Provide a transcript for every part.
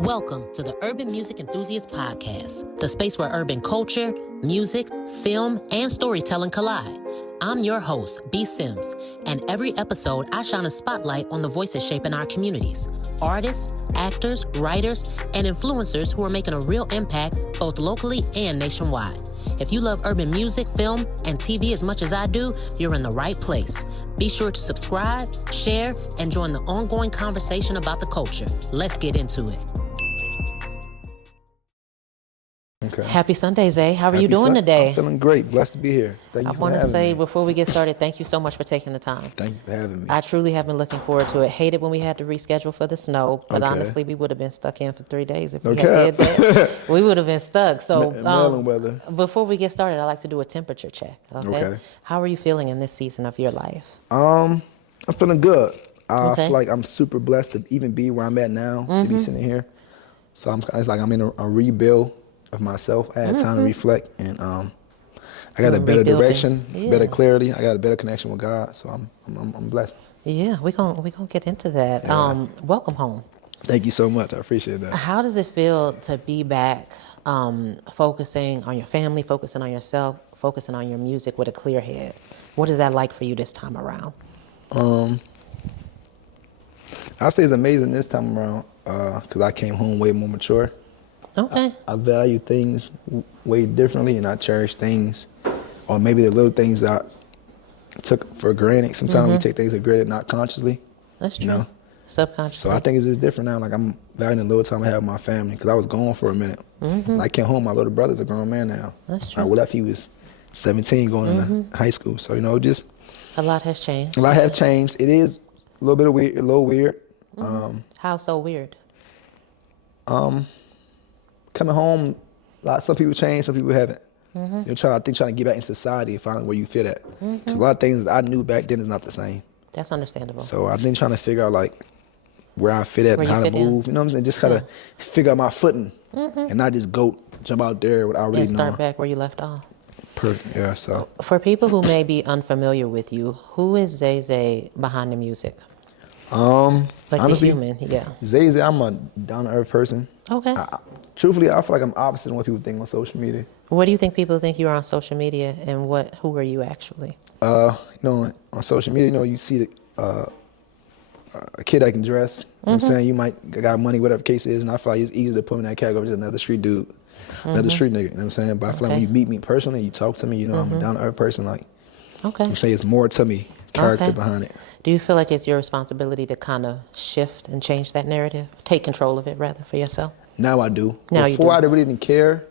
Welcome to the Urban Music Enthusiast Podcast, the space where urban culture, music, film, and storytelling collide. I'm your host, B. Sims, and every episode I shine a spotlight on the voices shaping our communities. Artists, actors, writers, and influencers who are making a real impact both locally and nationwide. If you love urban music, film, and TV as much as I do, you're in the right place. Be sure to subscribe, share, and join the ongoing conversation about the culture. Let's get into it. Okay. Happy Sunday, Zay. How are you doing today? I'm feeling great. Blessed to be here. Thank you I for want to having say me. before we get started, thank you so much for taking the time. Thank you for having me. I truly have been looking forward to it. Hated when we had to reschedule for the snow, but Okay. honestly, we would have been stuck in for 3 days if No we had cap. did that. We would have been stuck. So Maryland weather. before we get started, I like to do a temperature check. Okay. How are you feeling in this season of your life? I'm feeling good. I Okay. feel like I'm super blessed to even be where I'm at now, to be sitting here. So it's like I'm in a rebuild of myself. I had time to reflect, and I got a better rebuilding. direction, Yeah. better clarity. I got a better connection with God. So I'm blessed. Yeah, we gonna get into that. Yeah. Welcome home. Thank you so much. I appreciate that. How does it feel to be back, focusing on your family, focusing on yourself, focusing on your music with a clear head? What is that like for you this time around? I say it's amazing this time around because I came home way more mature. Okay. I value things way differently, and I cherish things, or maybe the little things that I took for granted. Sometimes we take things for granted, not consciously. That's true. You know? Subconscious. So I think it's just different now. Like I'm valuing the little time I have with my family because I was gone for a minute. When I came home, my little brother's a grown man now. That's true. I left, he was 17 going into high school. So, just A lot has changed. a lot have changed. It is a little bit weird, a little weird. How so weird? Coming home, some people change, some people haven't. You're trying to get back into society and find where you fit at. 'Cause a lot of things that I knew back then is not the same. That's understandable. So I've been trying to figure out like where I fit at Where and you how to fit in. move. You know what I'm saying? Just kind of figure out my footing and not just jump out there without already And start knowing. back where you left off. Yeah, so For people who may be unfamiliar with you, who is Zayzayy behind the music? Like honestly, the human, yeah. Zayzayy, I'm a down-to-earth person. Okay. Truthfully, I feel like I'm opposite of what people think on social media. What do you think people think you are on social media, and who are you actually? On social media, you see a kid that can dress. You know what I'm saying? You might got money, whatever the case is, and I feel like it's easy to put me in that category as another street dude, another street nigga. You know what I'm saying? But I feel like when you meet me personally, you talk to me, I'm a down-to-earth person. Like, Okay. I'm saying it's more to me, character Okay. behind it. Do you feel like it's your responsibility to kind of shift and change that narrative? Take control of it, rather, for yourself? Now I do. Now you Before do. I really didn't care.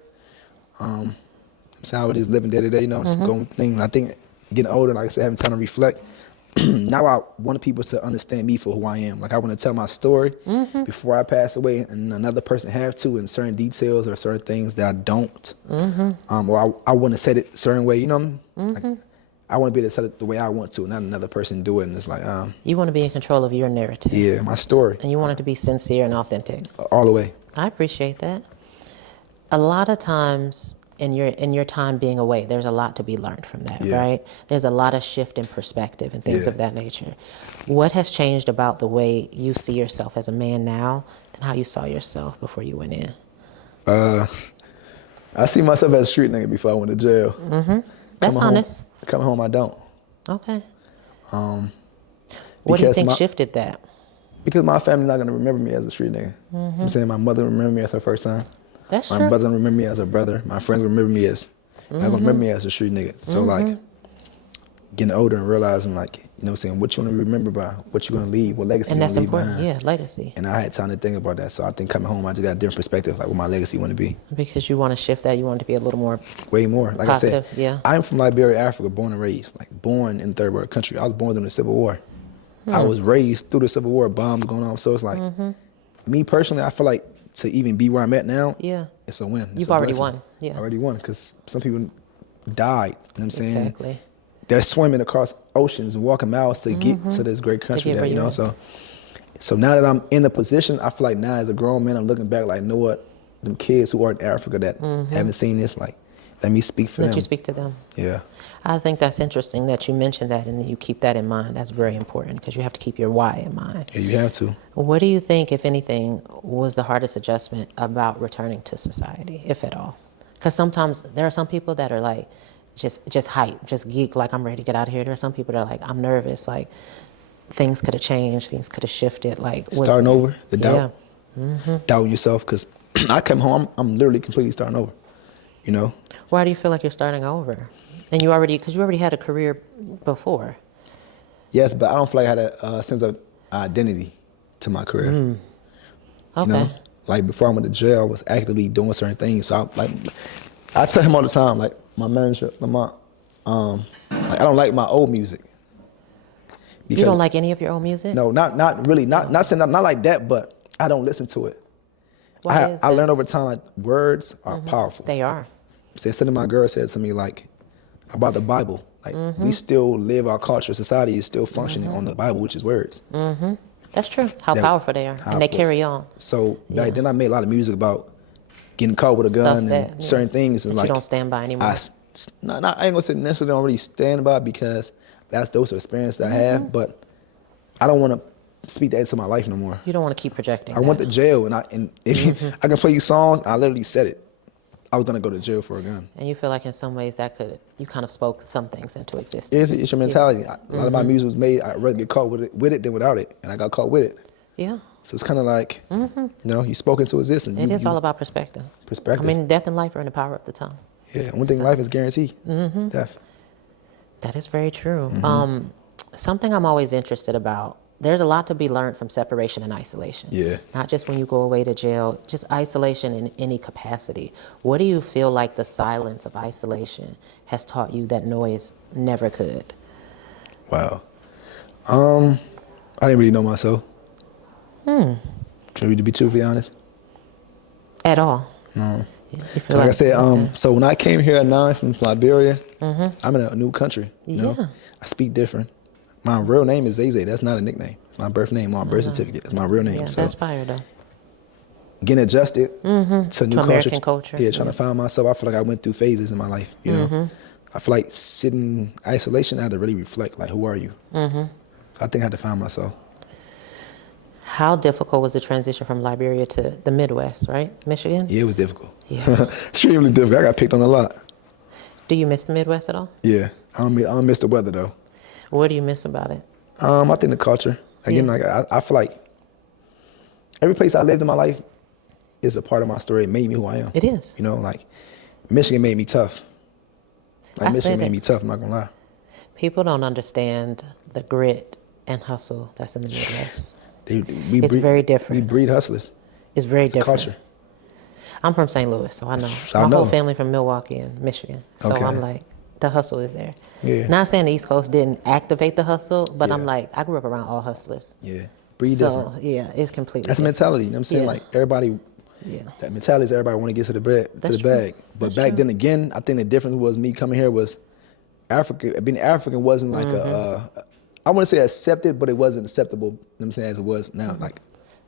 So I was just living day to day, just going things. I think getting older, like I said, having time to reflect. Now I want people to understand me for who I am. Like I want to tell my story before I pass away, and another person have to in certain details or certain things that I don't. Or I want to say it a certain way, Like, I want to be able to say it the way I want to, not another person do it. And it's like, You want to be in control of your narrative. yeah, my story, And you want it to be sincere and authentic. all the way. I appreciate that. A lot of times in your time being away, there's a lot to be learned from that, Yeah. right? There's a lot of shift in perspective and things Yeah. of that nature. What has changed about the way you see yourself as a man now than how you saw yourself before you went in? I see myself as a street nigga before I went to jail. That's Coming home- honest. Coming home, I don't. Okay. What do you because think my- shifted that? Because my family not gonna remember me as a street nigga. I'm saying my mother remember me as her first son. That's My true. brother remember me as a brother. My friends remember me as not gonna remember me as a street nigga. So like getting older and realizing like, what you wanna remember by, what you gonna leave, what legacy And you that's gonna leave important. behind. Yeah, legacy. And I had time to think about that. So I think coming home I just got a different perspective, like what my legacy wanna be. Because you want to shift that. You want it to be a little more Way more. Like positive. I said, Yeah. I'm from Liberia, Africa, born and raised. Like born in third world country. I was born during the Civil War. I was raised through the Civil War, bombs going on. So it's like, me personally, I feel like to even be where I'm at now, Yeah. it's a win. It's You've a already blessing. won. Yeah. I already won because some people died. You know what I'm saying? Exactly. They're swimming across oceans and walking miles to get to this great country. get That, where you you're know, at. so now that I'm in the position, I feel like now as a grown man, I'm looking back like, know what? Them kids who are in Africa that haven't seen this, like, let me speak for them. Let you speak to them. Yeah. I think that's interesting that you mentioned that and you keep that in mind. That's very important because you have to keep your why in mind. Yeah, you have to. What do you think, if anything, was the hardest adjustment about returning to society, if at all? Because sometimes there are some people that are like, just hype, just geek, like I'm ready to get out of here. There are some people that are like, I'm nervous, like things could have changed, things could have shifted. Like starting over, the doubt, yeah. doubting yourself. Because I come home, I'm literally completely starting over. You know. Why do you feel like you're starting over? And you already had a career before. Yes, but I don't feel like I had a sense of identity to my career. Okay. You know, like before I went to jail, I was actively doing certain things. So I tell him all the time, like my manager, like I don't like my old music. You don't like any of your old music? No, not really, not saying not like that, but I don't listen to it. Why is that? I learned over time like words are powerful. They are. Something my girl said to me like about the Bible. Like we still live our culture, society is still functioning on the Bible, which is words. That's true. How powerful they are, and they carry on. So like, then I made a lot of music about getting caught with a gun and certain things. And that like you don't stand by anymore. I ain't gonna say necessarily don't really stand by because those are experiences I have, but I don't want to speak that into my life no more. You don't want to keep projecting. I went to jail and if I can play you songs, I literally said it. I was gonna go to jail for a gun. And you feel like in some ways you kind of spoke some things into existence. It's your mentality. A lot of my music was made, I'd rather get caught with it than without it. And I got caught with it. Yeah. So it's kind of like, you spoke into existence. It is all about perspective. Perspective. I mean, death and life are in the power of the tongue. Yeah, one thing in life is guaranteed. It's death. That is very true. Something I'm always interested about, there's a lot to be learned from separation and isolation. Yeah. Not just when you go away to jail, just isolation in any capacity. What do you feel like the silence of isolation has taught you that noise never could? Wow. I didn't really know myself. To be truthfully honest. At all? No. You feel like I said, so when I came here now from Liberia, I'm in a new country. You know? I speak different. My real name is Zayzayy. That's not a nickname. It's my birth name, my birth certificate. It's my real name. Yeah, so that's fire though. Getting adjusted to new American culture. Yeah, trying to find myself. I feel like I went through phases in my life. You know, I feel like sitting in isolation, I had to really reflect. Like, who are you? So I think I had to find myself. How difficult was the transition from Liberia to the Midwest, right? Michigan? Yeah, it was difficult. Yeah. Extremely difficult. I got picked on a lot. Do you miss the Midwest at all? Yeah, I don't miss the weather though. What do you miss about it? I think the culture. Again, like I feel like every place I lived in my life is a part of my story. It made me who I am. It is. You know, like Michigan made me tough. Like Michigan made me tough, I'm not gonna lie. People don't understand the grit and hustle that's in the Midwest. It's very different. We breed hustlers. It's very different. Culture. I'm from St. Louis, so I know. My whole family from Milwaukee and Michigan. So I'm like, the hustle is there. Yeah. Not saying the East Coast didn't activate the hustle, but I'm like, I grew up around all hustlers. Yeah. Breed different. So yeah, it's completely That's a mentality, you know what I'm saying? Like everybody, that mentality is everybody want to get to the bag. But back then again, I think the difference was me coming here was Africa. Being African wasn't like I wouldn't say accepted, but it wasn't acceptable, you know what I'm saying, as it was now. Like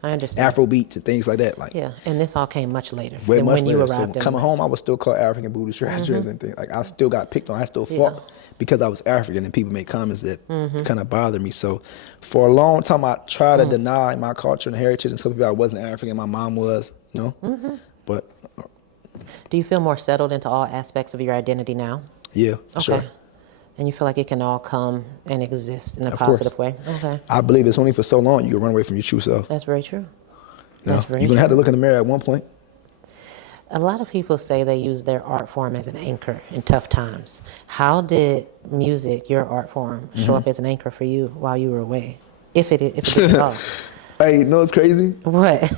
I understand. Afrobeats and things like that. Like and this all came much later. Way much when later. You arrived. So coming home, I was still called African booty scratchers and things. Like I still got picked on. I still fought because I was African, and people made comments that kind of bothered me. So for a long time, I tried to deny my culture and heritage and tell people I wasn't African. My mom was, you know. But do you feel more settled into all aspects of your identity now? Yeah, sure. And you feel like it can all come and exist in a positive way? Okay. I believe it's only for so long you can run away from your true self. That's very true. That's very true. You're going to have to look in the mirror at one point. A lot of people say they use their art form as an anchor in tough times. How did music, your art form, show up as an anchor for you while you were away? If it did at all. Hey, you know what's crazy? What?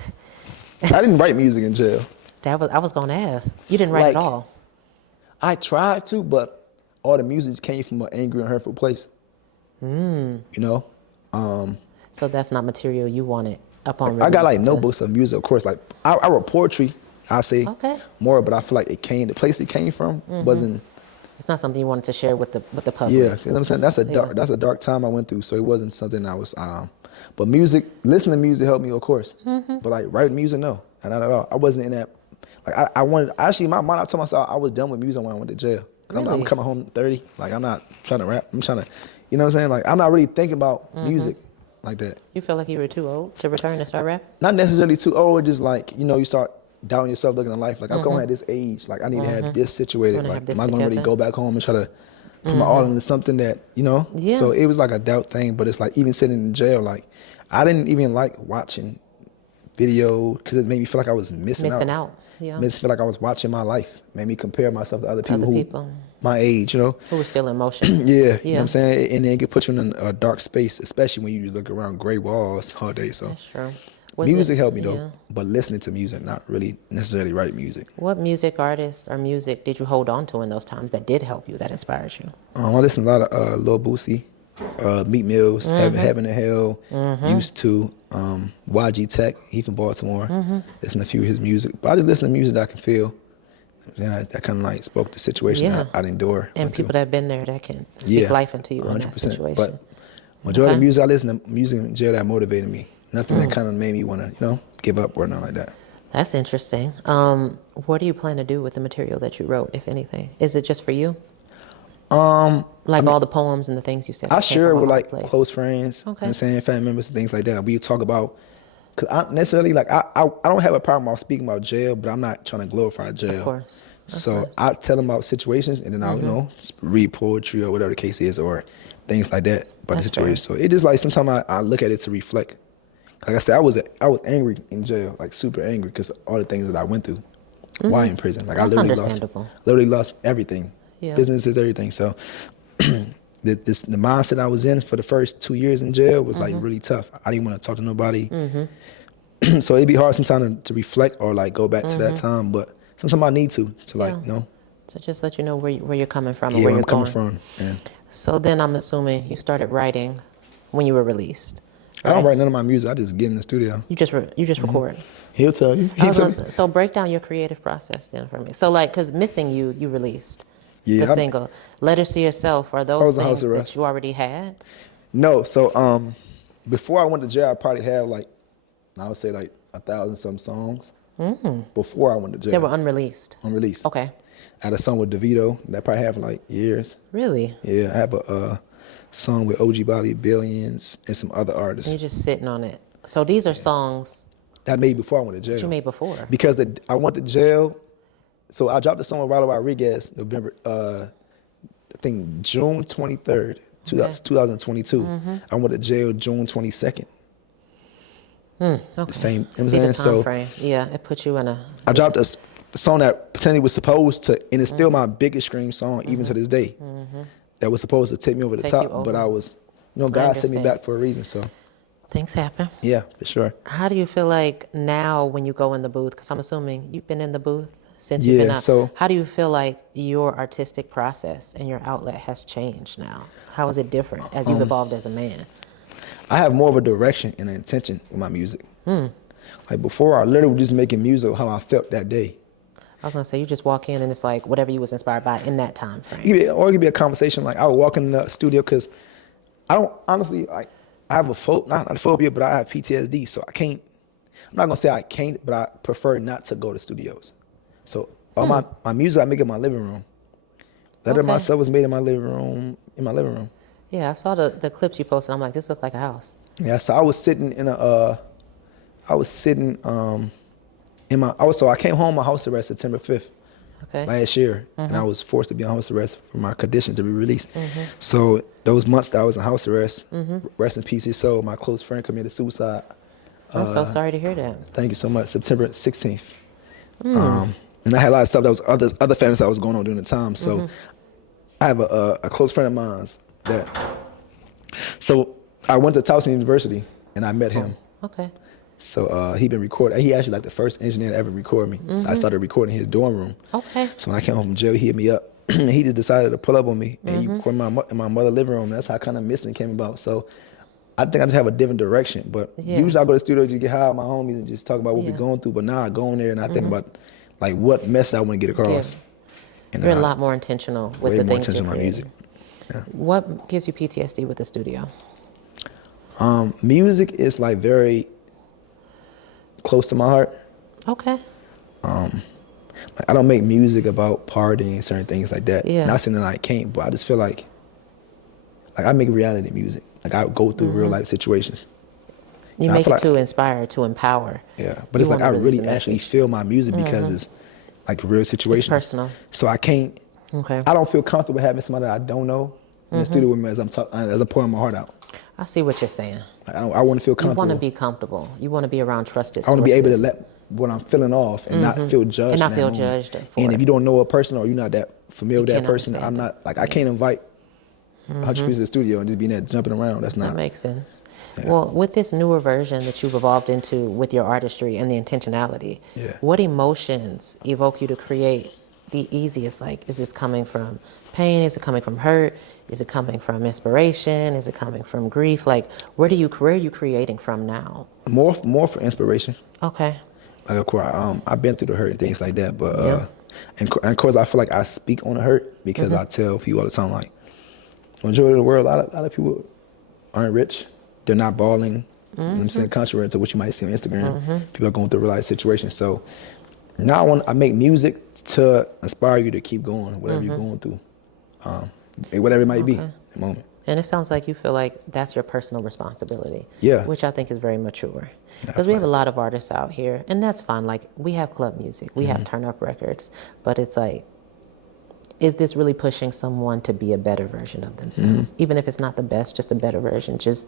I didn't write music in jail. I was going to ask. You didn't write at all? I tried to, but all the music came from an angry and hurtful place. You know? So that's not material you wanted upon release? I got like notebooks of music, of course. Like I wrote poetry, I say more, but I feel like the place it came from wasn't. It's not something you wanted to share with the public. Yeah, you know what I'm saying? That's a dark time I went through, so it wasn't something I was. But listening to music helped me, of course. But like writing music, no, not at all. I wasn't in that Like I wanted, actually in my mind, I told myself I was done with music when I went to jail. Cause I'm coming home 30. Like I'm not trying to rap. I'm trying to, you know what I'm saying? Like I'm not really thinking about music like that. You feel like you were too old to return and start rap? Not necessarily too old, just like, you know, you start doubting yourself looking at life. Like I'm going at this age, like I need to have this situated. Like am I going to really go back home and try to put my all into something that, you know? Yeah. So it was like a doubt thing, but it's like even sitting in jail, like I didn't even like watching video because it made me feel like I was missing out. Yeah. Made me feel like I was watching my life. Made me compare myself to other people who my age, you know. Who were still in motion. You know what I'm saying? And then it could put you in a dark space, especially when you look around gray walls all day. So that's true. Music helped me though, but listening to music, not really necessarily write music. What music artist or music did you hold on to in those times that did help you, that inspired you? I listen to a lot of Lil Boosie, Meat Mills, Heaven and Hell, Used to, YG Tech, he from Baltimore. Listen to a few of his music, but I just listen to music that I can feel. Yeah, that kind of like spoke the situation that I'd endure. And people that have been there that can speak life into you 100%, in that situation. But majority of music, I listen to music in jail that motivated me. Nothing that kind of made me want to, you know, give up or nothing like that. That's interesting. What do you plan to do with the material that you wrote, if anything? Is it just for you? Like all the poems and the things you said? I share it with like close friends, you know what I'm saying, family members and things like that. We talk about, because I necessarily, like, I don't have a problem about speaking about jail, but I'm not trying to glorify jail. Of course. So I tell them about situations and then I'll, you know, read poetry or whatever the case is or things like that about the situation. So it just like, sometimes I look at it to reflect. Like I said, I was angry in jail, like super angry because all the things that I went through while in prison. Like That's I literally lost everything, businesses, everything. So the mindset I was in for the first 2 years in jail was like really tough. I didn't want to talk to nobody. So it'd be hard sometimes to reflect or like go back to that time, but sometimes I need to like, you know. So just let you know where you're coming from and where you're coming going. from. Yeah. So then I'm assuming you started writing when you were released. I don't write none of my music. I just get in the studio. You just record. He'll tell you. So break down your creative process then for me. So like, because Missing You released the single. Letters to Yourself, are those things that you already had? No. So before I went to jail, I probably had like, I would say like 1,000 some songs. Before I went to jail. They were unreleased? Unreleased. Okay. I had a song with DeVito that probably have like years. Really? Yeah, I have a song with OG Bobby, Billions, and some other artists. And you're just sitting on it. So these are songs that I made before I went to jail. That you made before? Because I went to jail. So I dropped the song with Rollo Rodriguez November, I think June 23rd, 2022. I went to jail June 22nd. Okay. The same. You know See the time frame. Yeah, it put you in a... I dropped a song that potentially was supposed to, and it's still my biggest stream song even to this day. That was supposed to take me over the top, but I was, you know, God set me back for a reason, so. Things happen. Yeah, for sure. How do you feel like now when you go in the booth, because I'm assuming you've been in the booth since you've been out. So how do you feel like your artistic process and your outlet has changed now? How is it different as you've evolved as a man? I have more of a direction and an intention with my music. Like before, I literally was just making music how I felt that day. I was gonna say, you just walk in and it's like whatever you was inspired by in that time frame. Or it could be a conversation. Like I would walk in the studio because I don't honestly like. I have not a phobia, but I have PTSD, so I can't. I'm not gonna say I can't, but I prefer not to go to studios. So all my music I make in my living room. Letter Myself was made in my living room. Yeah, I saw the clips you posted. I'm like, this looked like a house. Yeah, so I was sitting in a. So I came home on house arrest September 5th last year, and I was forced to be on house arrest for my condition to be released. So those months that I was in house arrest, rest in peace his soul, my close friend committed suicide. I'm so sorry to hear that. Thank you so much. September 16th. And I had a lot of stuff that was other family that was going on during the time. So I have a close friend of mine that. So I went to Towson University and I met him. Okay. So he been recording. He actually like the first engineer to ever record me. So I started recording in his dorm room. Okay. So when I came home from jail, he hit me up. He just decided to pull up on me and he recorded in my mother's living room. That's how kind of Missing came about. So I think I just have a different direction. But usually I go to the studio to get high with my homies and just talk about what we're going through. But now I go in there and I think about like what message I want to get across. And you're a lot more intentional with the things you're creating. Music. Yeah. What gives you PTSD with the studio? Music is like very close to my heart. Okay. Like, I don't make music about partying and certain things like that. Yeah. Not saying that I can't, but I just feel like I make reality music. Like I go through real life situations. You And I make feel it to inspire, to empower. Yeah, but You it's like wanna I release really a actually message. feel my music because it's like real situations. It's personal. So I can't. Okay. I don't feel comfortable having somebody that I don't know in the studio with me as I'm pouring my heart out. I see what you're saying. I want to feel You comfortable. want to be comfortable. You want to be around trusted I want to sources. be able to let what I'm feeling off and not feel judged. And not in that feel moment. judged for And it. if you don't know a person or you're not that familiar with that can't person, I'm understand not like I can't invite 100 pieces of studio and just be in there jumping around. That's That not. makes sense. Well, with this newer version that you've evolved into with your artistry and the intentionality, what emotions evoke you to create the easiest? Like, is this coming from pain? Is it coming from hurt? Is it coming from inspiration? Is it coming from grief? Like, where are you creating from now? More for inspiration. Okay. Like of course, I've been through the hurt and things like that, but and of course I feel like I speak on the hurt because I tell people all the time like, majority of the world, a lot of people aren't rich, they're not balling. You know what I'm saying, contrary to what you might see on Instagram, people are going through real life situations. So now I make music to inspire you to keep going, whatever you're going through, whatever it might be at the moment. And it sounds like you feel like that's your personal responsibility. Yeah. Which I think is very mature. Because we have a lot of artists out here, and that's fine. Like, we have club music, we have turn-up records, but it's like, is this really pushing someone to be a better version of themselves? Even if it's not the best, just a better version. Just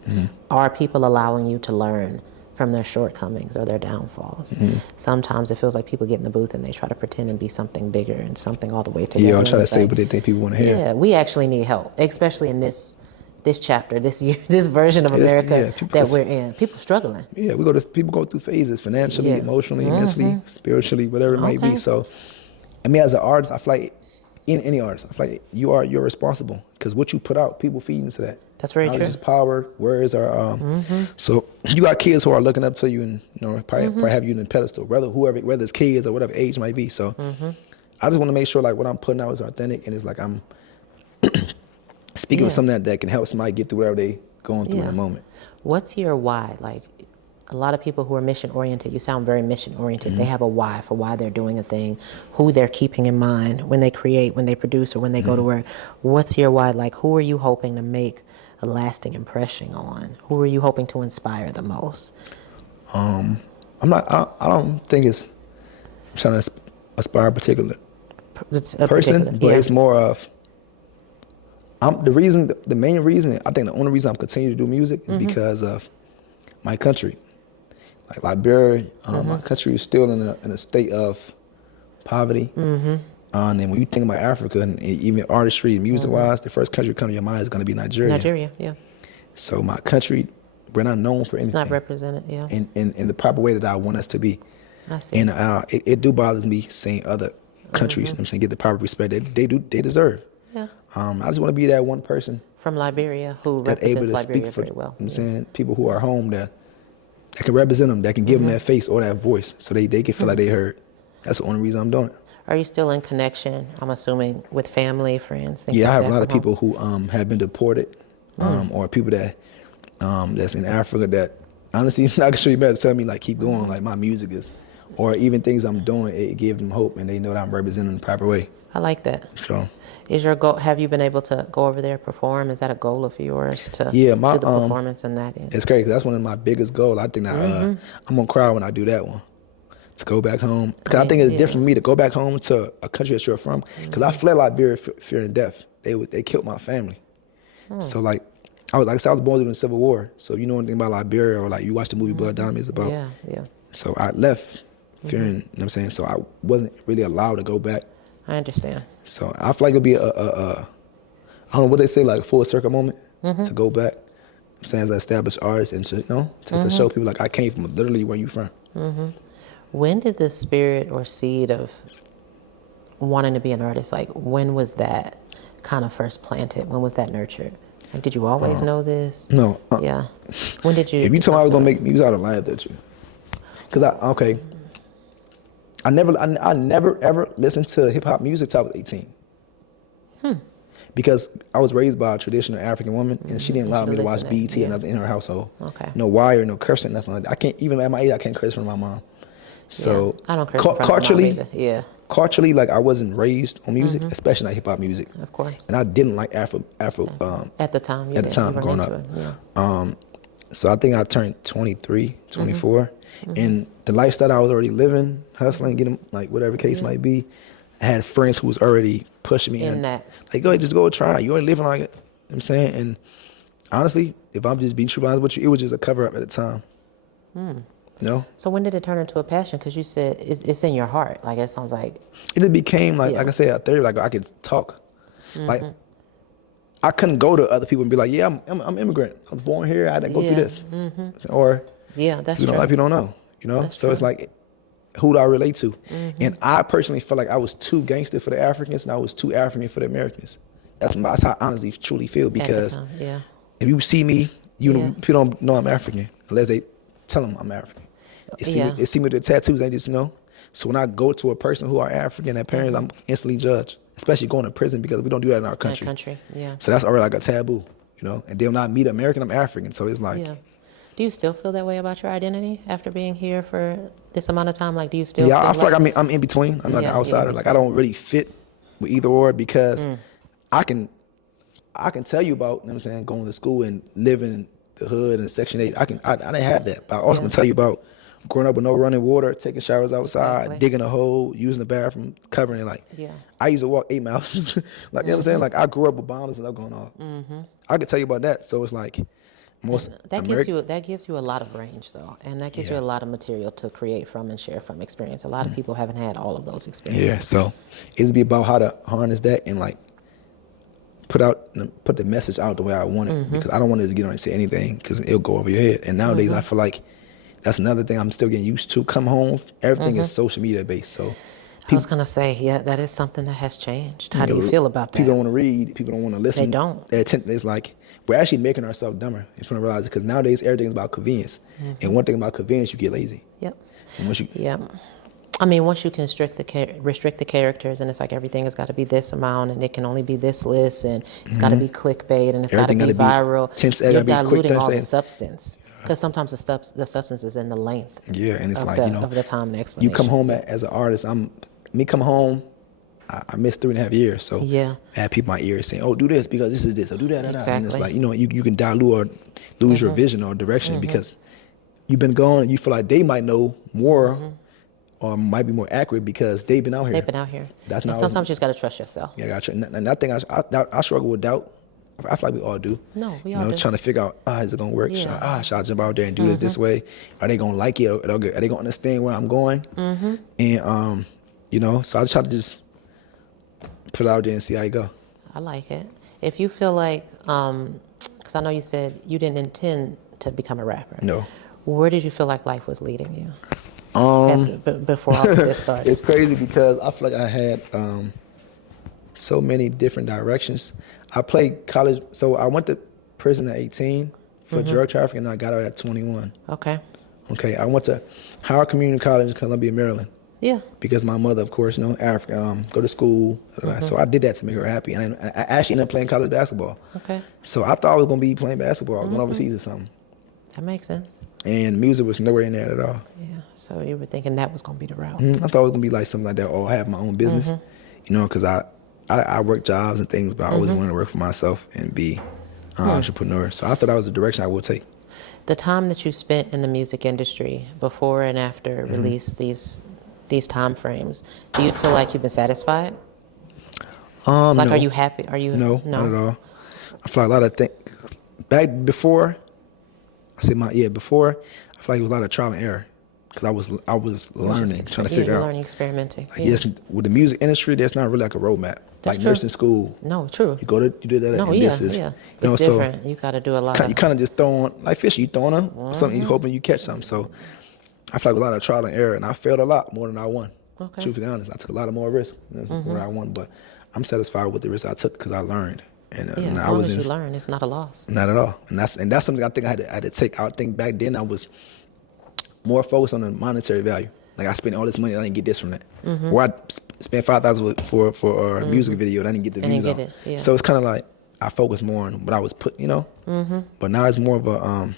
are people allowing you to learn from their shortcomings or their downfalls? Sometimes it feels like people get in the booth and they try to pretend and be something bigger and something all the way together. Yeah, I'll try to say what they think people want to hear. Yeah, we actually need help, especially in this chapter, this year, this version of America that we're in. People struggling. Yeah, people go through phases financially, emotionally, mentally, spiritually, whatever it might be. So, I mean, as an artist, I feel like in any artist, I feel like you're responsible because what you put out, people feed into that. That's very true. Just power, words are. So you got kids who are looking up to you and probably have you in a pedestal, whether it's kids or whatever age might be. So I just want to make sure like what I'm putting out is authentic and it's like I'm speaking of something that can help somebody get through whatever they going through in a moment. What's your why? Like, a lot of people who are mission oriented, you sound very mission oriented. They have a why for why they're doing a thing, who they're keeping in mind when they create, when they produce, or when they go to work. What's your why? Like, who are you hoping to make a lasting impression on? Who are you hoping to inspire the most? I don't think I'm trying to aspire a particular person, but it's more of the main reason, I think the only reason I'm continuing to do music is because of my country. Like Liberia, my country is still in a state of poverty. And then when you think about Africa and even artistry and music-wise, the first country to come to your mind is going to be Nigeria. Nigeria, yeah. So my country, we're not known for anything. It's not represented, yeah. In the proper way that I want us to be. I see. And it do bothers me seeing other countries, you know what I'm saying, get the proper respect they deserve. Yeah. I just want to be that one person from Liberia who that able represents to Liberia speak for, very well. You know what I'm saying, people who are home that can represent them, that can give them that face or that voice so they can feel like they heard. That's the only reason I'm doing it. Are you still in connection, I'm assuming, with family, friends, things Yeah, like I have that a lot of from people who have been deported or people that that's in Africa that honestly not gonna show you better tell me like keep going, like my music is, or even things I'm doing, it gives them hope and they know that I'm representing the proper way. I like that. So is your goal, have you been able to go over there, perform? Is that a goal of yours to do the performance in that end? It's crazy. That's one of my biggest goals. I think that I'm gonna cry when I do that one. To go back home, because I think it's different for me to go back home to a country that you're from. Because I fled Liberia fearing death. They killed my family. So like I was born during the Civil War. So you know anything about Liberia or like you watch the movie Blood Diamond, it's about. Yeah. So I left fearing. You know what I'm saying? So I wasn't really allowed to go back. I understand. So I feel like it'd be I don't know what they say, like a full circle moment to go back. I'm saying as an established artist and to show people like I came from literally where you from. When did the spirit or seed of wanting to be an artist, like when was that kind of first planted? When was that nurtured? Like, did you always know this? No. Yeah. When did you? If you told me I was gonna make music, I'd have laughed at you. Cause I never ever listened to hip hop music till I was 18. Because I was raised by a traditional African woman, and she didn't allow me to watch BET or nothing in her household. Okay. No Wire, no cursing, nothing like that. I can't even at my age. I can't curse in front of my mom. So I don't curse in front of my mom culturally, either. Yeah. culturally, like I wasn't raised on music, especially not hip hop music. Of course. And I didn't like Afro at the time. at the time growing up. So I think I turned 23, 24, and the lifestyle I was already living, hustling, getting like whatever case might be, I had friends who was already pushing me in that. Like, go ahead, just go try. You ain't living like it. You know what I'm saying? And honestly, if I'm just being truthful honest with you, it was just a cover up at the time. You know? So when did it turn into a passion? Because you said it's in your heart. Like, it sounds like. It became like I said, a therapy. Like I could talk. Like I couldn't go to other people and be like, yeah, I'm immigrant. I was born here. I had to go through this. Or that's you don't true. like, you don't know. You know? That's so true. it's like, who do I relate to? And I personally felt like I was too gangster for the Africans and I was too African for the Americans. That's how I honestly truly feel, because if you see me, people don't know I'm African unless they tell them I'm African. They see me with the tattoos, they just know. So when I go to a person who are African, their parents, I'm instantly judged, especially going to prison, because we don't do that in our country. So that's already like a taboo, you know. And then when I meet American, I'm African. So it's like. Do you still feel that way about your identity after being here for this amount of time? Like, do you still? Yeah, I feel like I'm in between. I'm not an outsider. Like, I don't really fit with either or, because I can tell you about, you know what I'm saying, going to school and living in the hood and Section 8. I didn't have that, but I also can tell you about growing up with no running water, taking showers outside, digging a hole, using the bathroom, covering it. Like, I used to walk 8 miles. Like, you know what I'm saying? Like, I grew up with bombs and stuff going on. I could tell you about that. So it's like, that gives you a lot of range, though, and that gives you a lot of material to create from and share from experience. A lot of people haven't had all of those experiences. Yeah, so it'd be about how to harness that and like put the message out the way I want it, because I don't want to just get on and say anything because it'll go over your head. And nowadays I feel like that's another thing I'm still getting used to. Come home, everything is social media based. So I was gonna say, that is something that has changed. How do you feel about that? People don't want to read. People don't want to listen. They don't. It's like we're actually making ourselves dumber. If you realize it, because nowadays everything's about convenience. And one thing about convenience, you get lazy. Yep. And once I mean, once you can restrict the characters, and it's like everything has got to be this amount, and it can only be this list, and it's got to be clickbait, and it's got to be viral. You're diluting all the substance, because sometimes the substance is in the length. Yeah, and it's like, of the time and explanation. You come home as an artist. Come home. I missed 3.5 years, so I had people in my ears saying, "Oh, do this because this is this, or do that." Exactly. And it's like, you can dilute or lose your vision or direction because you've been gone. You feel like they might know more or might be more accurate because they've been out here. They've been out here. And sometimes you just got to trust yourself. Yeah, I got to. And I think I struggle with doubt. I feel like we all do. No, we all do. Trying to figure out, is it gonna work? Yeah. Should I jump out there and do this way? Are they gonna like it? Are they gonna understand where I'm going? And so I just try to just put it out there and see how it go. I like it. If you feel like, because I know you said you didn't intend to become a rapper. No. Where did you feel like life was leading you? Before all of this started. It's crazy because I feel like I had so many different directions. I played college, so I went to prison at 18 for drug trafficking, and I got out at 21. Okay. I went to Howard Community College in Columbia, Maryland. Yeah. Because my mother, of course, Africa, go to school. So I did that to make her happy. And I actually ended up playing college basketball. Okay. So I thought I was going to be playing basketball, going overseas or something. That makes sense. And music was nowhere in there at all. Yeah. So you were thinking that was going to be the route. I thought it was going to be like something like that, or have my own business. Because I work jobs and things, but I always wanted to work for myself and be an entrepreneur. So I thought that was the direction I would take. The time that you spent in the music industry before and after release, these time frames, do you feel like you've been sasatisfied? No. Are you happy? Are you? No, not at all. I feel like a lot of things before, I feel like it was a lot of trial and error because I was learning, trying to figure out. Learning, experimenting. Yes, with the music industry, there's not really like a roadmap. That's like true. Nursing school. No, true. You do that. No, and this is, It's different. So you got to do a lot. You kind of just throwing like fish. You throwing them something, you hoping you catch something. So I feel like a lot of trial and error, and I failed a lot more than I won. Okay. Truthfully honest, I took a lot of more risk than I won, but I'm satisfied with the risk I took because I learned. And, as long as you learn, it's not a loss. Not at all. And that's something I think I had to take. I think back then I was more focused on the monetary value. Like I spent all this money, and I didn't get this from that. Or I spent $5,000 for a music video, and I didn't get the views on. Yeah. So it's kind of like I focused more on what I was put, But now it's more of a,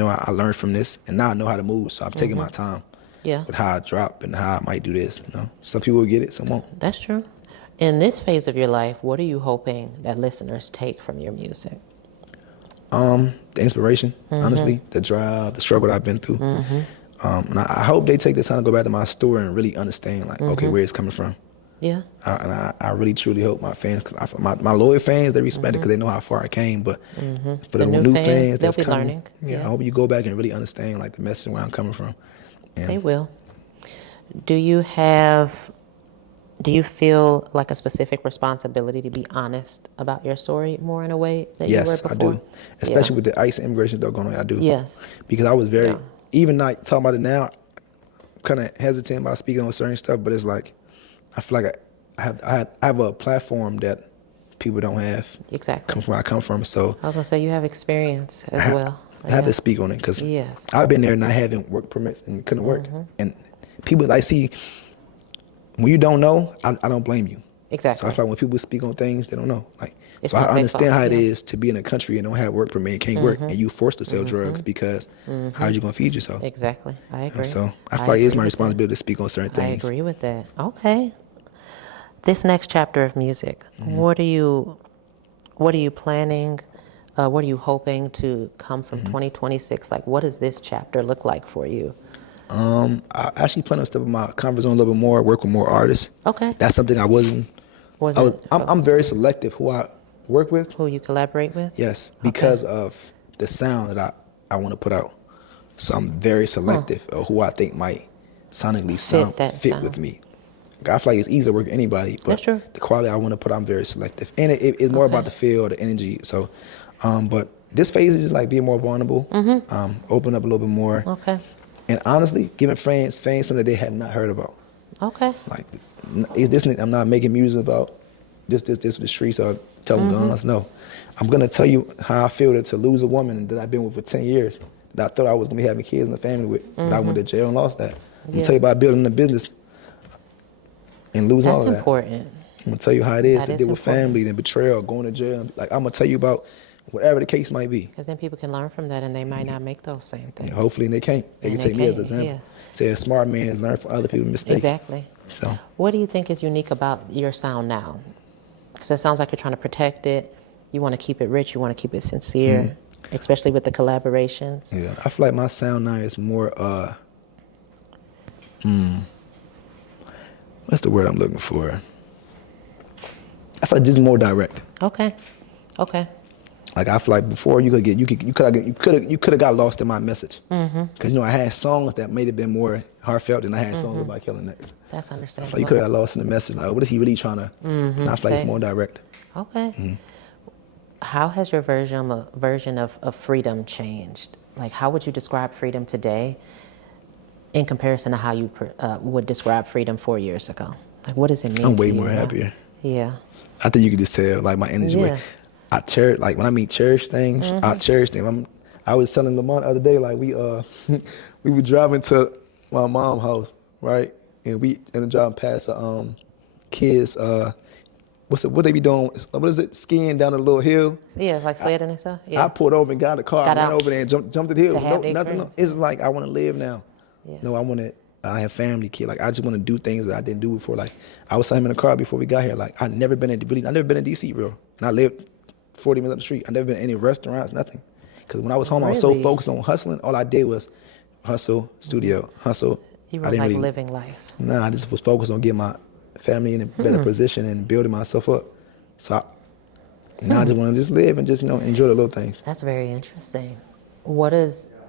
I learned from this, and now I know how to move. So I'm taking my time. Yeah. with how I drop and how I might do this. You know, some people will get it, some won't. That's true. In this phase of your life, what are you hoping that listeners take from your music? The inspiration, honestly, the drive, the struggle that I've been through. And I hope they take the time to go back to my story and really understand, like, okay, where it's coming from. Yeah. And I really, truly hope my fans, my loyal fans, they respect it because they know how far I came. But for the new fans they'll that's be coming, learning. I hope you go back and really understand, like, the message where I'm coming from. And They will. Do you feel like a specific responsibility to be honest about your story more in a way than yes, you were I before? do. Especially with the ICE immigration stuff going on, I do. Yes. Because I was very, Yeah. even like talking about it now, kind of hesitant about speaking on certain stuff, but it's like, I feel like I have a platform that people don't have. Exactly. Come from where I come from, so I was going to say you have experience as well. I have to speak on it because Yes. I've been there and I haven't work permits and couldn't work. And people, I see, when you don't know, I don't blame you. Exactly. So I feel like when people speak on things, they don't know. Like, It's so not I their understand fault, how it yeah. is to be in a country and don't have work permit and can't work, and you forced to sell drugs because how you gonna feed yourself? Exactly. I agree. So I feel like it's my agree with responsibility to speak on certain that. I things. agree with that. Okay. This next chapter of music, what are you planning? What are you hoping to come from 2026? Like, what does this chapter look like for you? I actually plan on stepping my comfort zone a little bit more, work with more artists. Okay. That's something I wasn't. I'm very selective who I work with. Who you collaborate with? Yes, because of the sound that I want to put out. So I'm very selective of who I think might sonically fit with me. I feel like it's easy to work with anybody, but That's true. the quality I want to put out, I'm very selective. And it's more about the feel, the energy. So, but this phase is just like being more vulnerable, open up a little bit more. Okay. And honestly, giving fans something that they have not heard about. Okay. Like, I'm not making music about this with the streets or telling guns. No, I'm gonna tell you how I feel to lose a woman that I've been with for 10 years. That I thought I was gonna be having kids in the family with, but I went to jail and lost that. I'm gonna tell you about building a business and losing all of that. That's important. I'm gonna tell you how it is to That is deal with important. family, then betrayal, going to jail. Like, I'm gonna tell you about whatever the case might be. Because then people can learn from that and they might not make those same things. And hopefully they can't. They can take me as an example. Yeah. Say a smart man has learned from other people's mistakes. Exactly. So What do you think is unique about your sound now? Because it sounds like you're trying to protect it. You want to keep it rich. You want to keep it sincere, especially with the collaborations. yeah, I feel like my sound now is more what's the word I'm looking for? I feel like just more direct. Okay. Okay. Like, I feel like before you could have got lost in my message. Because I had songs that may have been more heartfelt than I had songs about killing niggas. That's I feel understandable. like you could have got lost in the message. Like, what is he really trying to? And I feel like it's more direct. Okay. How has your version of freedom changed? Like, how would you describe freedom today in comparison to how you would describe freedom 4 years ago? Like, what does it mean I'm to way you more now? happier. Yeah. I think you can just tell, like, my energy. Yeah. I cherish, like, when I mean cherish things, I cherish them. I was telling Lamont the other day, like, we were driving to my mom's house, right? And we ended up driving past kids. What they be doing? What is it? Skiing down a little hill. Yeah, like sledding and stuff. Yeah. I pulled over and got in the car, Got ran out over there and jumped the hill. to have the Nothing. experience. It's like I want to live now. Yeah. No, I have family, kid. Like, I just want to do things that I didn't do before. Like, I was telling him in the car before we got here. Like, I never been in DC, real, and I lived 40 minutes up the street. I never been in any restaurants, nothing. Because when I was home, I was so Really? focused on hustling. All I did was hustle, studio, hustle. You I were didn't like really, living life. Nah, I just was focused on getting my family in a better position and building myself up. So now I just want to just live and just enjoy the little things. That's very interesting.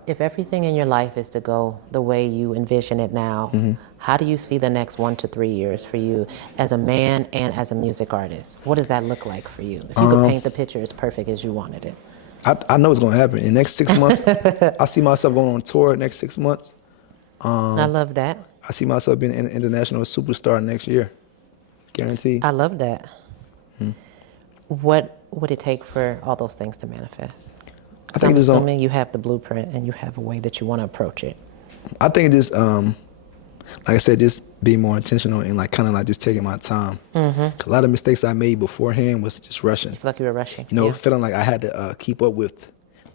If everything in your life is to go the way you envision it now, how do you see the next 1 to 3 years for you as a man and as a music artist? What does that look like for you? If you could paint the picture as perfect as you wanted it. I know it's going to happen. In the next 6 months, I see myself going on tour next 6 months. I love that. I see myself being an international superstar next year. Guaranteed. I love that. What would it take for all those things to manifest? I think I'm it's assuming you have the blueprint and you have a way that you want to approach it. I think just, like I said, just being more intentional and like kind of like just taking my time. 'Cause a lot of mistakes I made beforehand was just rushing. I feel like you were rushing. Feeling like I had to keep up with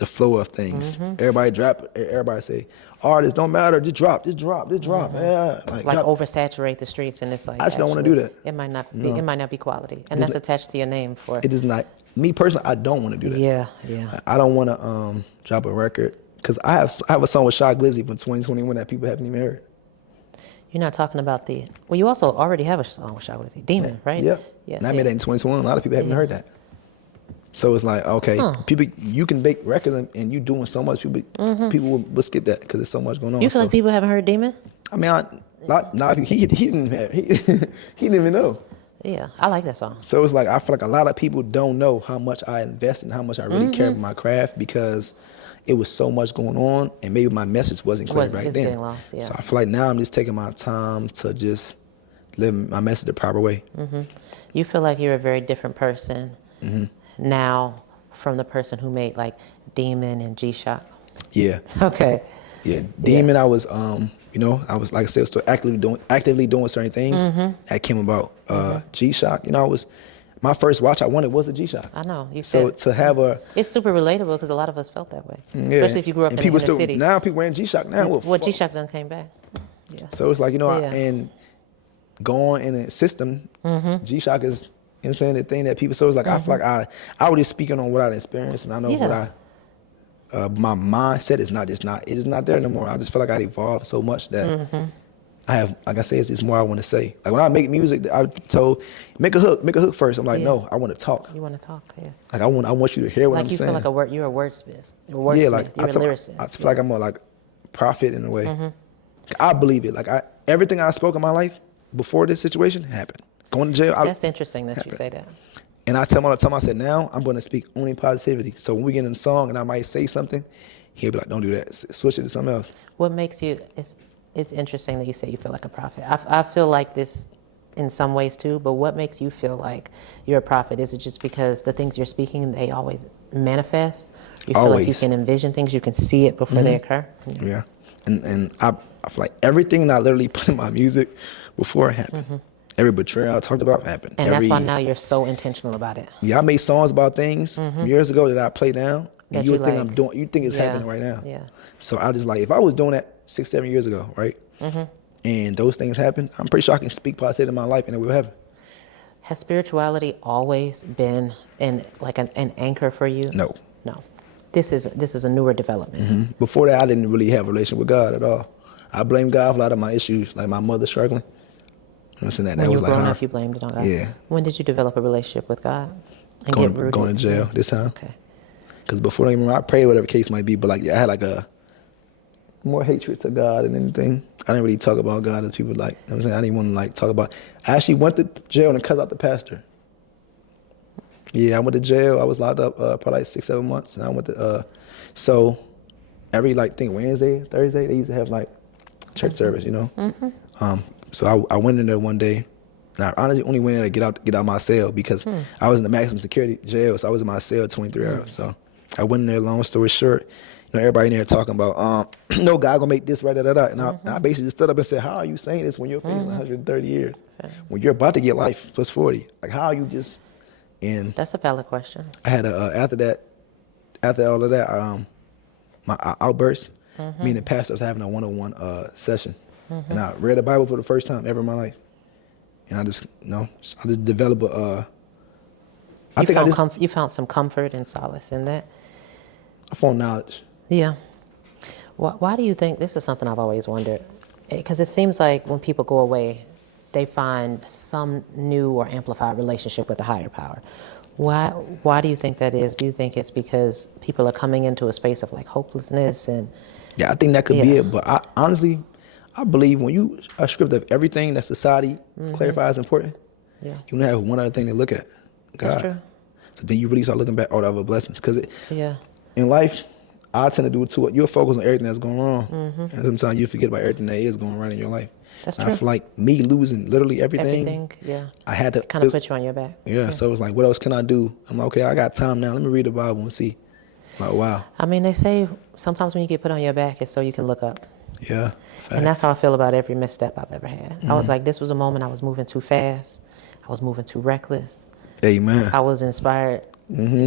the flow of things. Everybody say, artists don't matter, just drop. Yeah, Like oversaturate the streets, and it's like I just don't want to do that. It might not be. It might not be quality, and that's attached to your name for. It is not. Me personally, I don't want to do that. Yeah. I don't want to drop a record because I have a song with Shy Glizzy from 2021 that people haven't even heard. You're not talking about the. Well, you also already have a song with Shy Glizzy, Demon, right? Yeah. And I made that in 2021. A lot of people haven't heard that. So it's like, okay, people, you can make records and you doing so much. People will skip that because there's so much going on. You feel like people haven't heard Demon? I mean, he didn't even know. Yeah, I like that song. So it's like, I feel like a lot of people don't know how much I invest and how much I really care about my craft because it was so much going on and maybe my message wasn't clear back then. Getting lost, yeah. So I feel like now I'm just taking my time to just live my message the proper way. You feel like you're a very different person now from the person who made like Demon and G-Shock? Yeah. Okay. Yeah, Demon, I was, I was, like I said, still actively doing certain things that came about. G-Shock, my first watch I wanted was a G-Shock. I know. So to have it's super relatable because a lot of us felt that way, especially if you grew up in the inner city. Now people wearing G-Shock now. Well, G-Shock done came back. Yeah. So it's like, and going in a system, G-Shock is, the thing that people, so it's like, I feel like I was just speaking on what I experienced and I know what my mindset is not there no more. I just feel like I evolved so much that I have, like I say, it's just more I want to say. Like when I make music, I told, make a hook first. I'm like, no, I want to talk. You want to talk, yeah. Like I want you to hear what I'm saying. Like you feel like you're a wordsmith. You're like you're a lyricist. I feel like I'm a prophet in a way. I believe it. Like everything I spoke in my life before this situation happened. Going to jail. That's interesting that you say that. And I tell him all the time, I said, now I'm going to speak only positivity. So when we get in the song and I might say something, he'll be like, don't do that. Switch it to something else. What makes you, it's interesting that you say you feel like a prophet. I feel like this in some ways too, but what makes you feel like you're a prophet? Is it just because the things you're speaking, they always manifest? You feel like you can envision things, you can see it before they occur? Yeah. And I feel like everything that I literally put in my music before it happened. Every betrayal I talked about happened. And that's why now you're so intentional about it. Yeah, I made songs about things years ago that I play down, and you think I'm doing. You think it's happening right now. Yeah. So I just like, if I was doing that 6-7 years ago, right, and those things happened, I'm pretty sure I can speak positive in my life, and it will happen. Has spirituality always been an anchor for you? No. This is a newer development. Before that, I didn't really have a relationship with God at all. I blame God for a lot of my issues, like my mother struggling. You know what I'm saying? When you were growing up, you blamed it on God. Yeah. When did you develop a relationship with God? And going to jail this time. Okay. Because before, I prayed, whatever case might be, but I had a more hatred to God than anything. I didn't really talk about God as people like. You know what I'm saying? I didn't want to talk about. I actually went to jail and cut out the pastor. Yeah, I went to jail. I was locked up probably 6-7 months, and I went to. So every Wednesday, Thursday, they used to have church service, So I went in there one day. And I honestly only went in there to get out my cell because I was in the maximum security jail, so I was in my cell 23 hours. So I went in there. Long story short, everybody in there talking about, no, God gonna make this right, And I basically stood up and said, how are you saying this when you're facing 130 years? When you're about to get life plus 40, how are you just? And that's a valid question. I had after all of that, my outburst. Me and the pastor was having a one-on-one session. And I read the Bible for the first time ever in my life. And I just developed you found some comfort and solace in that? I found knowledge. Yeah. Why do you think, this is something I've always wondered, because it seems like when people go away, they find some new or amplified relationship with a higher power. Why do you think that is? Do you think it's because people are coming into a space of hopelessness and? Yeah, I think that could be it. But I believe when you are stripped of everything that society clarifies important, you don't have one other thing to look at, God. That's true. So then you really start looking back at all the other blessings. Because in life, I tend to do it too. You'll focus on everything that's going wrong. And sometimes you forget about everything that is going right in your life. That's true. true. I feel like me losing literally everything. I had to. Kind of put you on your back. Yeah, so it's like, what else can I do? I'm like, okay, I got time now. Let me read the Bible and see. I'm like, wow. I mean, they say sometimes when you get put on your back, it's so you can look up. Yeah. Facts. And that's how I feel about every misstep I've ever had. I was like, this was a moment I was moving too fast. I was moving too reckless. Amen. I was inspired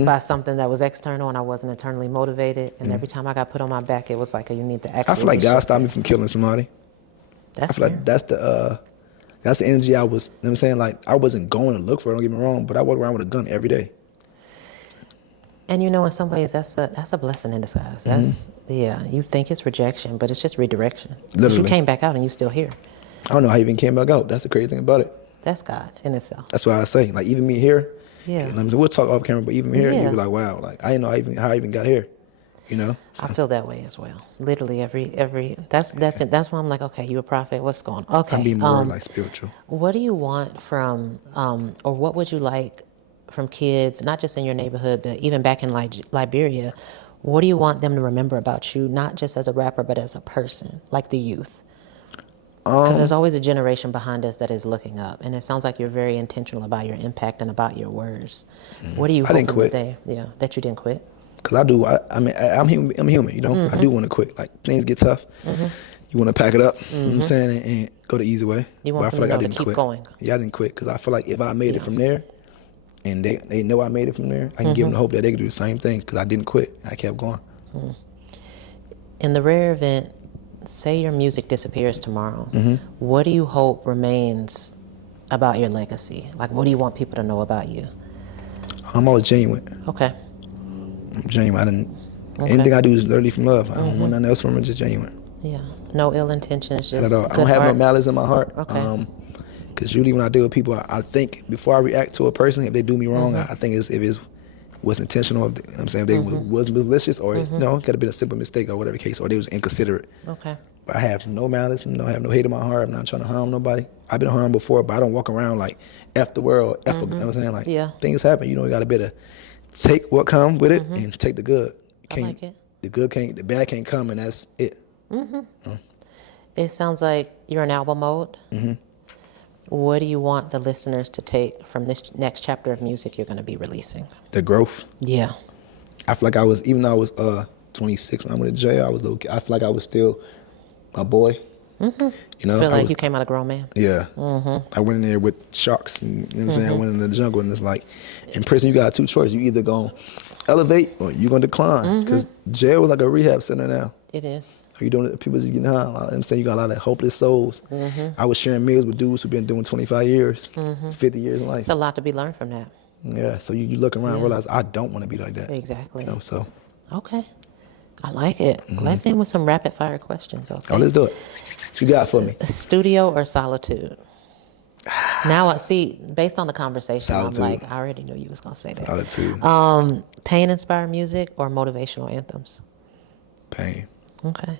by something that was external and I wasn't internally motivated. And every time I got put on my back, it was like, you need to actually I feel like God reshape stopped it. me from killing somebody. That's I feel fair. like that's the energy I was, you know what I'm saying? Like, I wasn't going to look for it, don't get me wrong, but I walk around with a gun every day. And in some ways, that's a blessing in disguise. That's, you think it's rejection, but it's just redirection. 'Cause Literally. you came back out and you still here. I don't know how I even came back out. That's the crazy thing about it. That's God in itself. That's why I say, like, even me here, Yeah. and we'll talk off camera, but even here, Yeah. you be like, wow, like, I didn't know how I even got here, So, I feel that way as well. Literally every that's why I'm like, okay, you a prophet. What's going on? Okay. I'm being more like spiritual. What do you want from, or what would you like from kids, not just in your neighborhood, but even back in Liberia? What do you want them to remember about you, not just as a rapper, but as a person, like the youth? Because there's always a generation behind us that is looking up, and it sounds like you're very intentional about your impact and about your words. What do you I didn't hope quit. that you didn't quit? Because I'm human, I do want to quit. Like, things get tough. You want to pack it up, you know what I'm saying, and go the easy way. You But want I them feel like to I know to didn't keep quit. going. Yeah, I didn't quit because I feel like if I made it from there, and they know I made it from there, I can give them the hope that they can do the same thing because I didn't quit. I kept going. In the rare event, say your music disappears tomorrow, what do you hope remains about your legacy? Like, what do you want people to know about you? I'm always genuine. Okay. I'm genuine. Anything I do is literally from love. I don't want nothing else from it, just genuine. Yeah. No ill intentions, Not just at all. good I don't have heart. no malice in my heart. Okay. Because usually when I deal with people, I think before I react to a person, if they do me wrong, I think if it was intentional, you know what I'm saying, if they was malicious or, it could have been a simple mistake or whatever the case, or they was inconsiderate. Okay. But I have no malice, I have no hate in my heart. I'm not trying to harm nobody. I've been harmed before, but I don't walk around like F the world, you know what I'm saying? Like, things happen, you got to be able to take what comes with it and take the good. I like it. The bad can't come, and that's it. It sounds like you're in album mode. What do you want the listeners to take from this next chapter of music you're going to be releasing? The growth. Yeah. I feel like even though I was 26 when I went to jail, I feel like I was still my boy. Feel like you came out a grown man. Yeah. I went in there with sharks, and, you know what I'm saying? I went in the jungle, and it's like, in prison, you got two choices. You either going to elevate or you going to decline. Because jail was like a rehab center now. It is. You doing it, people just getting high. You know what I'm saying? You got a lot of hopeless souls. I was sharing meals with dudes who've been doing 25 years, 50 years in life. It's a lot to be learned from that. Yeah, so you look around and realize, I don't want to be like that. Exactly. So. Okay. I like it. Let's end with some rapid fire questions. Okay. Oh, let's do it. What you got for me? Studio or solitude? Now, see, based on the conversation, Solitude. I'm like, I already knew you was going to say that. Solitude. Pain-inspired music or motivational anthems? Pain. Okay.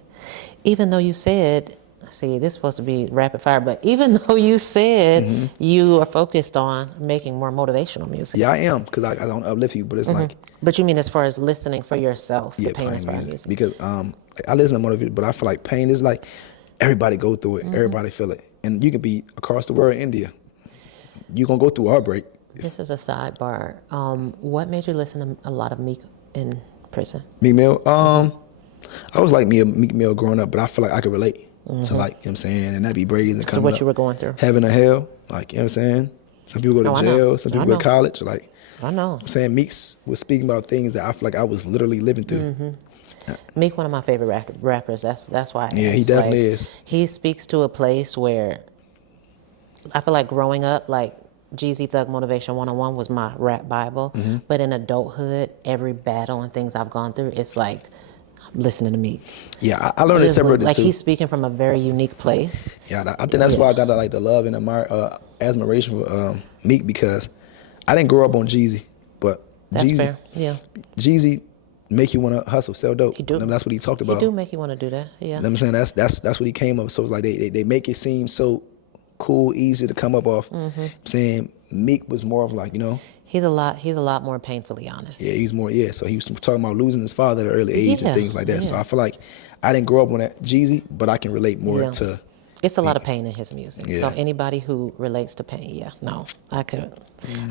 Even though you said, see, this is supposed to be rapid fire, but even though you said you are focused on making more motivational music. Yeah, I am, because I don't uplift you, but it's like. But you mean as far as listening for yourself, Yeah, the pain-inspired pain music? because I listen to motivation, but I feel like pain is like everybody go through it, everybody feel it, and you can be across the world, India, you gonna go through heartbreak. This is a sidebar. What made you listen to a lot of Meek in prison? Meek Mill, I was like Meek Mill growing up, but I feel like I could relate to, like, you know what I'm saying, and that be brazen. So what you were going through? Heaven or hell, like, you know what I'm saying. Some people go to jail, some people go to college, like. I know. I'm saying Meeks was speaking about things that I feel like I was literally living through. Meek, one of my favorite rappers. That's why. Yeah, he definitely is. He speaks to a place where I feel like growing up, like Jeezy Thug Motivation 101 was my rap Bible. But in adulthood, every battle and things I've gone through, it's like I'm listening to Meek. Yeah, I learned to separate the like two. he's speaking from a very unique place. Yeah, I think that's why I got like the love and admiration for Meek, because I didn't grow up on Jeezy, but That's Jeezy, fair. Yeah. Jeezy make you want to hustle, sell dope. He do. That's what he talked about. He do make you want to do that. Yeah. You know what I'm saying? That's what he came up. So it's like they make it seem so cool, easy to come up off. I'm saying Meek was more of like, He's a lot more painfully honest. Yeah, he's more, so he was talking about losing his father at an early age and things like that. So I feel like I didn't grow up on that Jeezy, but I can relate more to. It's a lot of pain in his music. Yeah. So anybody who relates to pain, I could.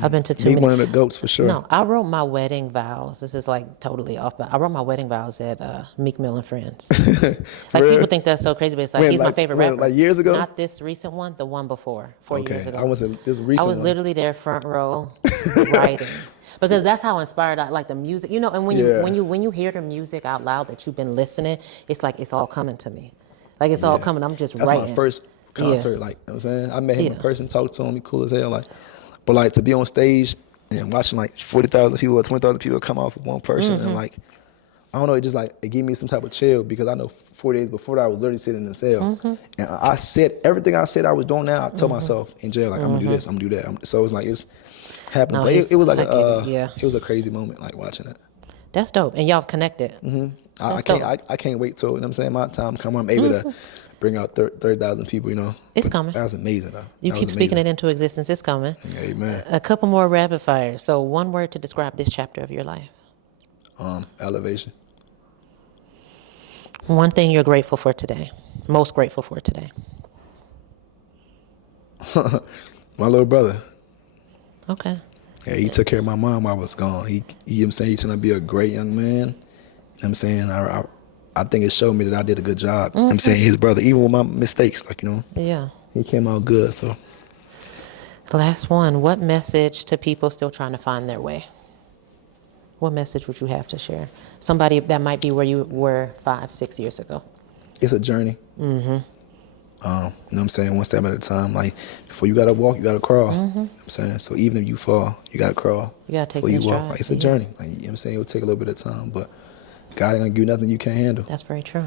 I've been to too Meek many. one of the goats for sure. No, I wrote my wedding vows. This is like totally off, but I wrote my wedding vows at Meek Mill and Friends. Like Really? people think that's so crazy, but it's like he's my favorite rapper. Like years ago? Not this recent one, the one before, 4 years ago. I was this recent I was one. literally there front row. writing. Because that's how inspired I like the music, you know. And when you hear the music out loud that you've been listening, it's like it's all coming to me, like it's all coming. I'm just writing. That's my first concert, like, you know what I'm saying? I met him in person, talked to him, he cool as hell, like, but like to be on stage and watching like 40,000 people or 20,000 people come out for one person, and like, I don't know, it gave me some type of chill, because I know 4 days before that I was literally sitting in the cell, and I said everything I said I was doing now. I told myself in jail, like, I'm gonna do this, I'm gonna do that. So it's like it's happening, but it was like it was a crazy moment, like watching it. That's dope, and y'all have connected. I can't wait till, you know what I'm saying, my time come, I'm able to bring out 30,000 people, you know. It's coming. That was amazing, though. You keep speaking it into existence. It's coming. Amen. A couple more rapid fires. So one word to describe this chapter of your life. Elevation. One thing you're grateful for today. Most grateful for today. My little brother. Okay. Yeah, he took care of my mom while I was gone. You know what I'm saying? He's trying to be a great young man. You know what I'm saying? I think it showed me that I did a good job. You know what I'm saying? His brother, even with my mistakes, like, you know. Yeah. He came out good, so. The last one. What message to people still trying to find their way? What message would you have to share? Somebody that might be where you were 5-6 years ago. It's a journey. You know what I'm saying? One step at a time. Like, before you got to walk, you got to crawl. You know what I'm saying? So even if you fall, you got to crawl. You got to take before you stride. walk. Like, it's a journey. Like, you know what I'm saying? It'll take a little bit of time, but God ain't going to give you nothing you can't handle. That's very true.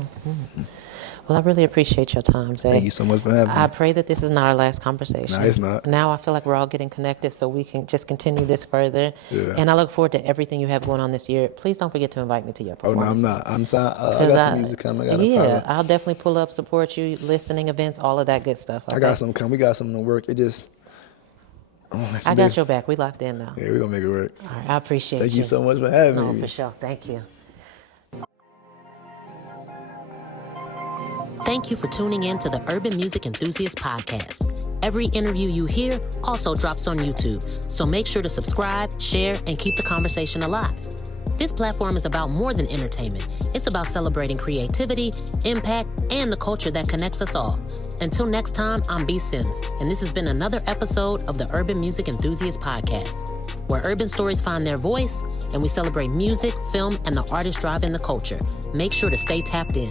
Well, I really appreciate your time, Zay. Thank you so much for having me. I pray that this is not our last conversation. No, it's not. Now I feel like we're all getting connected, so we can just continue this further. Yeah. And I look forward to everything you have going on this year. Please don't forget to invite me to your performance. Oh, no, I'm not. I got some music coming. I'll definitely pull up, support you, listening events, all of that good stuff. Okay? I got something coming. We got something to work. It just... I got your back. We locked in now. Yeah, we're going to make it work. All right, I appreciate you. Thank you so much for having me. No, for sure. Thank you. Thank you for tuning in to the Urban Music Enthusiast podcast. Every interview you hear also drops on YouTube, so make sure to subscribe, share, and keep the conversation alive. This platform is about more than entertainment. It's about celebrating creativity, impact, and the culture that connects us all. Until next time, I'm B. Sims, and this has been another episode of the Urban Music Enthusiast podcast, where urban stories find their voice, and we celebrate music, film, and the artists driving the culture. Make sure to stay tapped in.